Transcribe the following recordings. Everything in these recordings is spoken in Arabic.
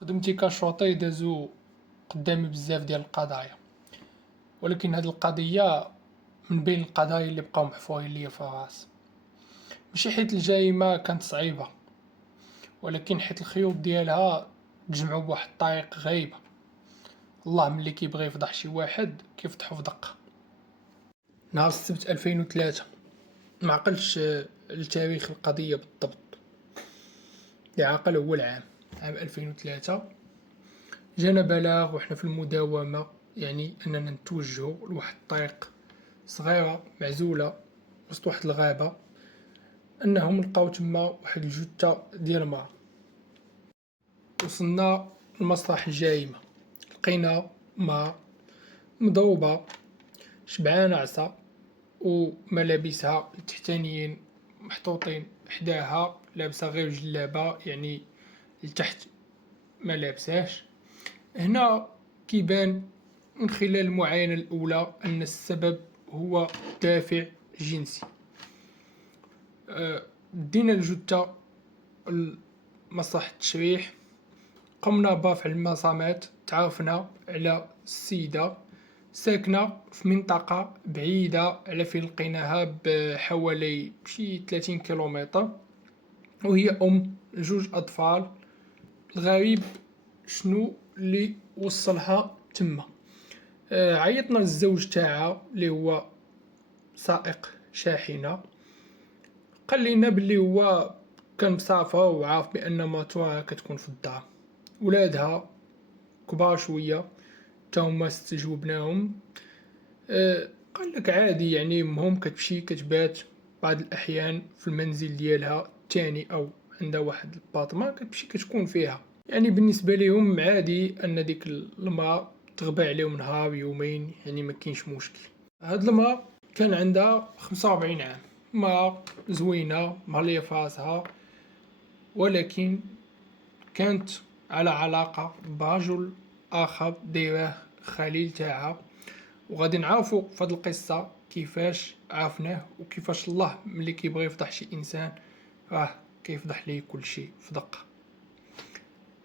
خدمتي كشرطي دازو قدامي بزاف ديال القضايا، ولكن هاد القضية من بين القضايا اللي بقاو محفورين ليا في الراس، ماشي حيت الجريمة كانت صعيبة، ولكن حيت الخيوط ديالها تجمعو بواحد الطريقة غريبة. الله ملي كيبغي يفضح شي واحد كيفضحو في دقة. نهار السبت 2003، معقلتش لتاريخ القضية بالضبط، اللي عاقل هو عام 2003 جانا بلاغ وحنا في المداومة، يعني أننا نتوجهو لواحد الطريق صغيرة معزولة وسط واحد الغابة، أنهم لقاو تما واحد الجثة ديال مرا. وصلنا لمسرح الجريمة، لقينا مرا مضروبة شبعانة عصا وملابسها التحتانيين محطوطين حداها، لابسة غير جلابة يعني لتحت ما لابساش. هنا كيبان من خلال المعاينة الأولى أن السبب هو دافع جنسي. دينا الجثة لمسرح التشريح، قمنا برفع المسامات، تعرفنا على السيدة ساكنة في منطقة بعيدة على فين لقيناها بحوالي شي 30 كيلومتر، وهي أم جوج أطفال. الغريب شنو اللي وصلها تما. عيطنا للزوج تاعها اللي هو سائق شاحنة، قال لينا بلي هو كان مسافر وعارف بأن مرتها كتكون في الدار، ولادها كبار شوية تاهما استجوبناهم. قالك عادي يعني مهم كتمشي كتبات بعض الأحيان في المنزل ديالها التاني أو عندها واحد البارتمان كتمشي كتكون فيها، يعني بالنسبة ليهم عادي أن ديك المرا تغبى عليهم نهار يومين، يعني مكينش مشكل. هاد المرا كان عندها 45 عام، مرا زوينة مهلية فراسها، ولكن كانت على علاقة برجل آخر دايراه خليل تاعها، وغادي نعرفو فهاد القصة كيفاش عرفناه وكيفاش الله ملي كيبغي يفضح شي إنسان راه كيفضح ليه كل شي في دقة.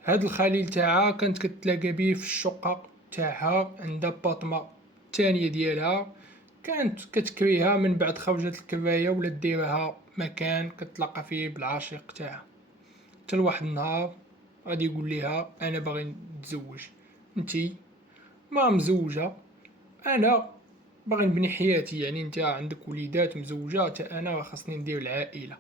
هاد الخليل تاعها كانت كتلاقى بيه في الشقة تاعها، عندها بارتما التانية ديالها، كانت كتكريها من بعد خرجت الكراية ولات ديرها مكان كتلاقى فيه بالعشيق تاعها. حتى لواحد النهار غادي يقول ليها انا باغي نتزوج، انتي ما مزوجة، انا باغي نبني حياتي، يعني انت عندك وليدات مزوجة حتى انا راه خاصني ندير العائلة.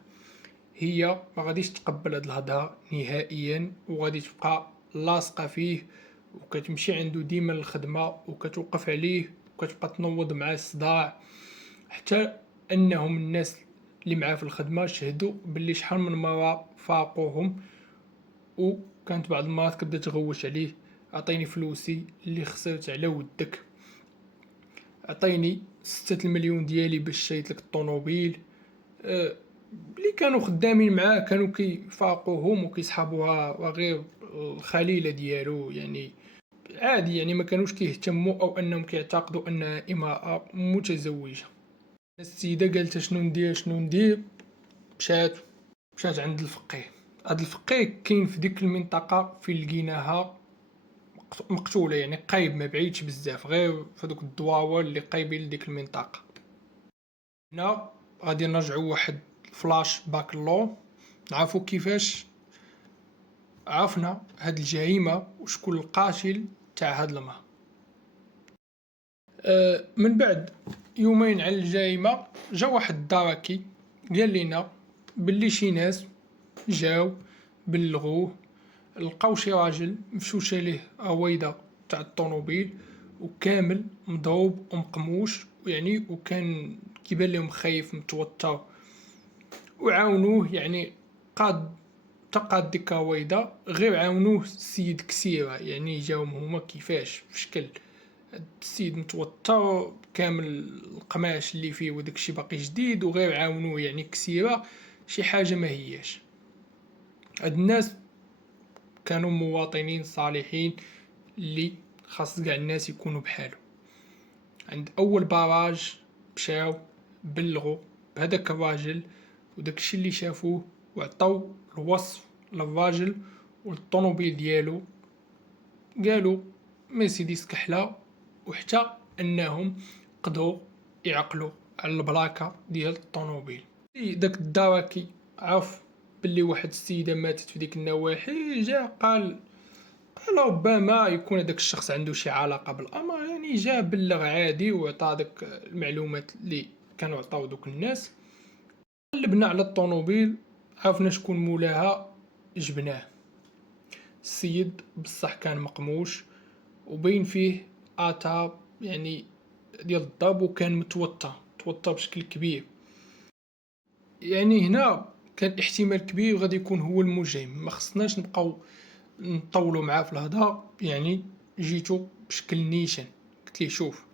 هي ما غاديش تقبل هاد الهضرة نهائيا، وغادي تبقى لاصقة فيه وكتمشي عنده ديما للخدمة وكتوقف عليه وكتبقى تنوض معاه الصداع، حتى انهم الناس اللي معاه في الخدمة شهدوا باللي شحال من مرة فاقوهم، وكانت بعض المرات كتبدا تغوش عليه، عطيني فلوسي اللي خسرت على ودك، عطيني 6 المليون ديالي باش شريت لك الطوموبيل. اللي كانوا خدامين معاه كانوا كيفاقوهم وكيسحبوها وغير الخليلة ديالو، يعني عادي، يعني ما كانوش كيهتموا او انهم كيعتقدوا انها امرأة متزوجة. السيدة قالت شنو ندير شنو ندير، مشات مشات عند الفقيه. هاد الفقيه كاين في ديك المنطقة فين لقيناها مقتولة، يعني قايب ما بعيدش بزاف، غير فدوك الدواول اللي قايبين لديك المنطقة. هنا غادي نرجعو واحد فلاش باك لو، نعرفو كيفاش عرفنا هاد الجريمة وشكون القاتل تاع هاد المرا. من بعد يومين على الجريمة جا واحد الدركي قال لينا بلي شي ناس جاو بلغوه، لقاو شي راجل مفشوشة ليه رويضة تاع الطونوبيل وكامل مضروب ومقموش، يعني وكان كيبان ليهم خايف متوتر، وعاونوه يعني قاد تقاد ديك الرويضة، غير عاونوه السيد كسيرة، يعني جاوهم هما كيفاش في شكل السيد متوتر كامل القماش اللي فيه وداكشي باقي جديد، وغير عاونوه يعني كسيرة شي حاجة ما هياش. هاد الناس كانوا مواطنين صالحين اللي خاص قاع الناس يكونوا بحالو. عند اول باراج مشاو بلغوا بهداك الراجل وداكشي اللي شافوه، وعطاو الوصف للراجل والطوموبيل ديالو قالوا مرسيدس كحله، وحتى انهم قدروا يعقلوا على البلاكه ديال الطوموبيل. داك الدراكي عرف باللي واحد السيده ماتت في ديك النواحي، جا قال ربما يكون هذاك الشخص عنده شي علاقه بالامر، يعني جا بلغ عادي وعطى داك المعلومات اللي كانوا عطاو دوك الناس. قلبنا على الطوموبيل، عرفنا شكون مولاها، جبناه. السيد بصح كان مقموش وبين فيه آثار يعني ديال الضرب، وكان توتر بشكل كبير. يعني هنا كان احتمال كبير غادي يكون هو المجرم، ما خصناش نبقاو نطولوا معاه في الهضره. يعني جيتو بشكل نيشان، قلت ليه شوف،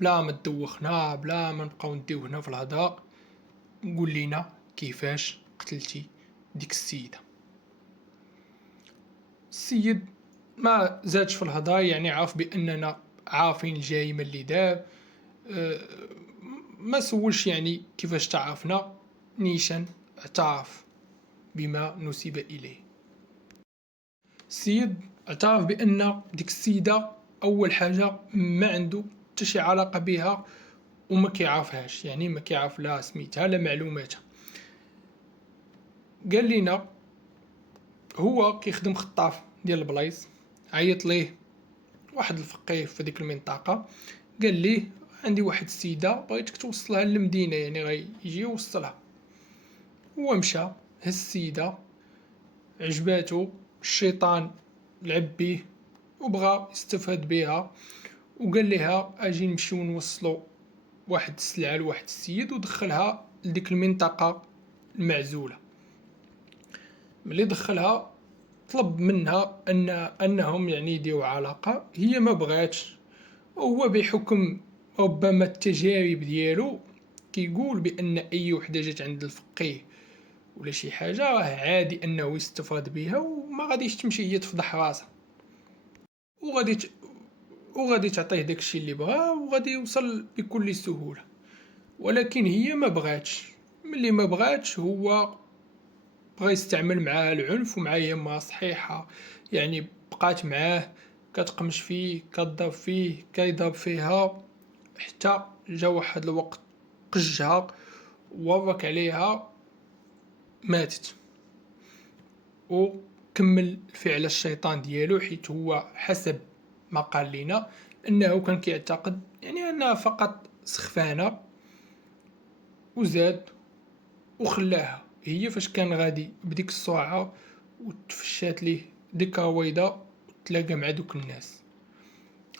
بلا ما تدوخنا، بلا ما نبقاو نديو هنا في الهضره، قول لينا كيفاش قتلتي ديك السيده. السيد ما زادش في الهضره، يعني عارف باننا عارفين الجريمه اللي دار. أه، ما سولش يعني كيفاش تعرفنا، نيشان اعترف بما نسب اليه. السيد اعترف بان ديك السيده اول حاجه ما عنده حتى شي علاقه بها وما كيعرفهاش، يعني ما كيعرف لا سميتها لا معلوماتها. قال لينا هو كيخدم خطاف ديال البلايص، عيط ليه واحد الفقيه في ديك المنطقه، قال ليه عندي واحد السيده بغيتك توصلها للمدينه، يعني غيجي يوصلها. هو مشى، هز السيده، عجباتو، الشيطان لعب بيه وبغى يستفاد بها، وقال لها اجي نمشيو نوصلو واحد السلعه لواحد السيد، ودخلها لديك المنطقه المعزوله. ملي دخلها طلب منها انهم يعني يديروا علاقه، هي ما بغاتش. وهو بحكم ربما التجارب ديالو كيقول بان اي وحده جات عند الفقيه ولا شي حاجه راه عادي انه يستفاد بها، وما غاديش تمشي هي تفضح راسها، وغادي وغادي تعطيه داكشي اللي بغا، وغادي يوصل بكل سهوله. ولكن هي ما بغاتش. ملي ما بغاتش، هو بغا يستعمل معاه العنف، ومعاه يما صحيحه، يعني بقات معاه كتقمش فيه، كضرب فيه، كيضرب فيها، حتى جا واحد الوقت قجها وورك عليها، ماتت. وكمل فعل الشيطان ديالو، حيت هو حسب ما قال لنا انه كان كيعتقد يعني انها فقط سخفانه، وزاد وخلاها. هي فاش كان غادي بديك السرعه وتفشات ليه ديك رويضه وتلاقى مع دوك الناس.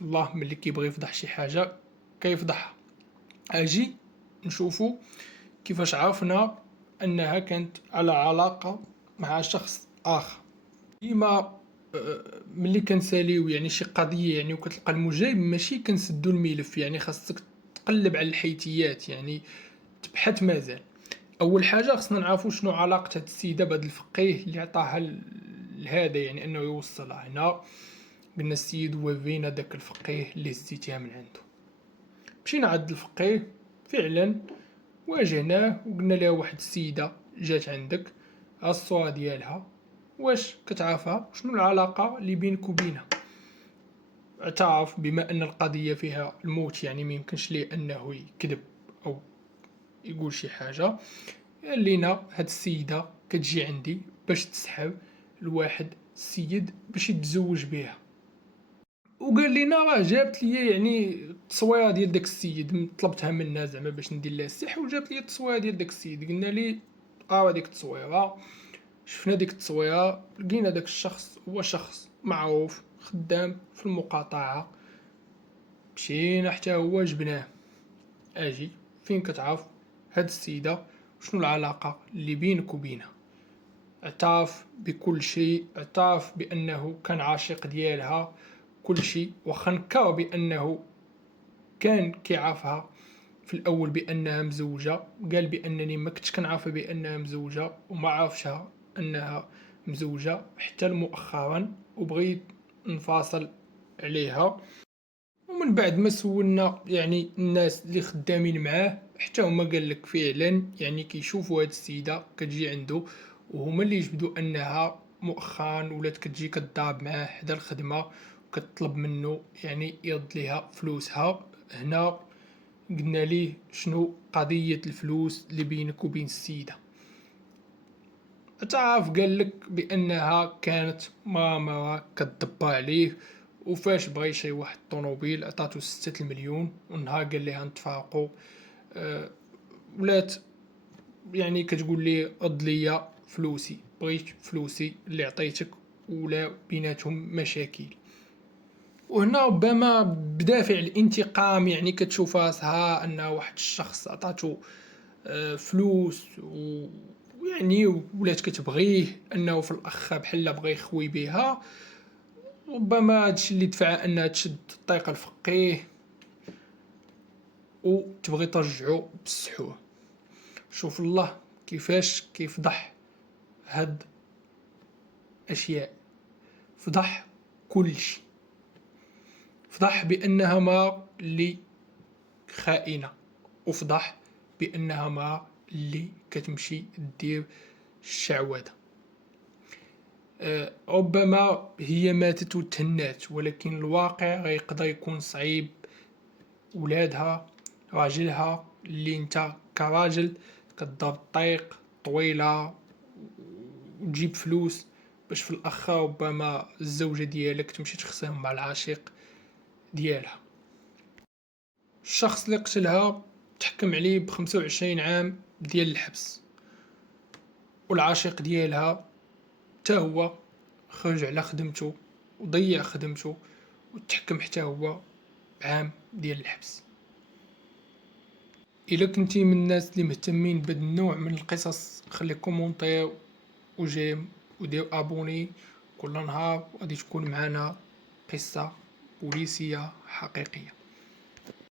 الله ملي كيبغي يفضح شي حاجه كيفضحها. اجي نشوفو كيفاش عرفنا انها كانت على علاقه مع شخص اخر. ديما ملي كنساليو يعني شي قضيه يعني وكتلقى المجرم، ماشي كنسدو الملف، يعني خاصك تقلب على الحيتيات، يعني تبحث مازال. اول حاجه خصنا نعرفو شنو علاقه هاد السيده بهاد الفقيه اللي عطاها لهذا، يعني انه يوصلها هنا. قلنا السيد هو فينا داك الفقيه اللي هزيتيها من عنده. مشينا عند الفقيه فعلا، واجهناه وقلنا له واحد السيده جات عندك، ها الصوره ديالها، واش كتعرفها؟ شنو العلاقه اللي بينك وبينها؟ اعترف بما ان القضيه فيها الموت، يعني ما يمكنش ليه انه يكذب او يقول شي حاجه. قال لينا هاد السيده كتجي عندي باش تسحب لواحد السيد باش يتزوج بها، وقال لينا راه جابت لي يعني التصويره ديال داك السيد، طلبتها منها زعما باش ندير لها السحر، وجابت لي التصويره ديال داك السيد. قلنا لي ديك التصويره. شفنا ديك التصويره، لقينا داك الشخص هو شخص معروف خدام في المقاطعه. مشينا حتى هو جبناه. اجي فين كتعرف هاد السيده؟ شنو العلاقه اللي بينك وبينها؟ اعترف بكل شيء، اعترف بانه كان عاشق ديالها، كل شيء. واخا نكر بانه كان كيعرفها في الاول بانها مزوجه، قال بانني ما كنتش كنعرفها بانها مزوجه وما عرفشها انها مزوجه حتى مؤخرا، وبغيت نفاصل عليها. ومن بعد ما سولنا يعني الناس اللي خدامين معاه، حتى هما قال لك فعلا يعني كيشوفوا هاد السيده كتجي عنده، وهما اللي جبدوا انها مؤخرا ولات كتجي كضرب معاه حدا الخدمه، كتطلب منه يعني يرد ليها فلوسها. هنا قلنا ليه شنو قضية الفلوس اللي بينك وبين السيدة. تعرف قال لك بانها كانت ماما كتدبر عليه، وفاش بغا يشري واحد الطوموبيل عطاتو 6 المليون، والنهار قال ليها نتفارقو. ولات يعني كتقول ليه رد ليا فلوسي، بغيت فلوسي اللي عطيتك، ولا بيناتهم مشاكل. وهنا ربما بدافع الانتقام يعني كتشوف راسها ان واحد الشخص عطاتو فلوس ويعني ولات كتبغيه، انه في الاخر بحال بغا يخوي بها. ربما هادشي اللي دفعها انها تشد الطريق الفقيه وتبغي ترجعو بالسحور. شوف الله كيفاش كيفضح هاد اشياء، فضح كلشي. فضح بانها ما اللي خائنة، وفضح بانها ما اللي كتمشي دير الشعوذة. ربما هي ماتت وتهنات، ولكن الواقع غيقدر يكون صعيب. ولادها، راجلها اللي انت كراجل كضرب الطريق طويلة وتجيب فلوس باش في الاخر ربما الزوجة ديالك تمشي تخسرهم مع العشيق ديالها. الشخص اللي قتلها تحكم عليه ب25 عام ديال الحبس، والعشيق ديالها تا هو خرج على خدمتو وضيع خدمتو، وتحكم حتى هو بعام ديال الحبس. الا كنتي من الناس اللي مهتمين بهذا النوع من القصص، خلي كومونتير وجيم ودير ابوني. كل نهار غادي تكون معنا قصة بوليسية حقيقية.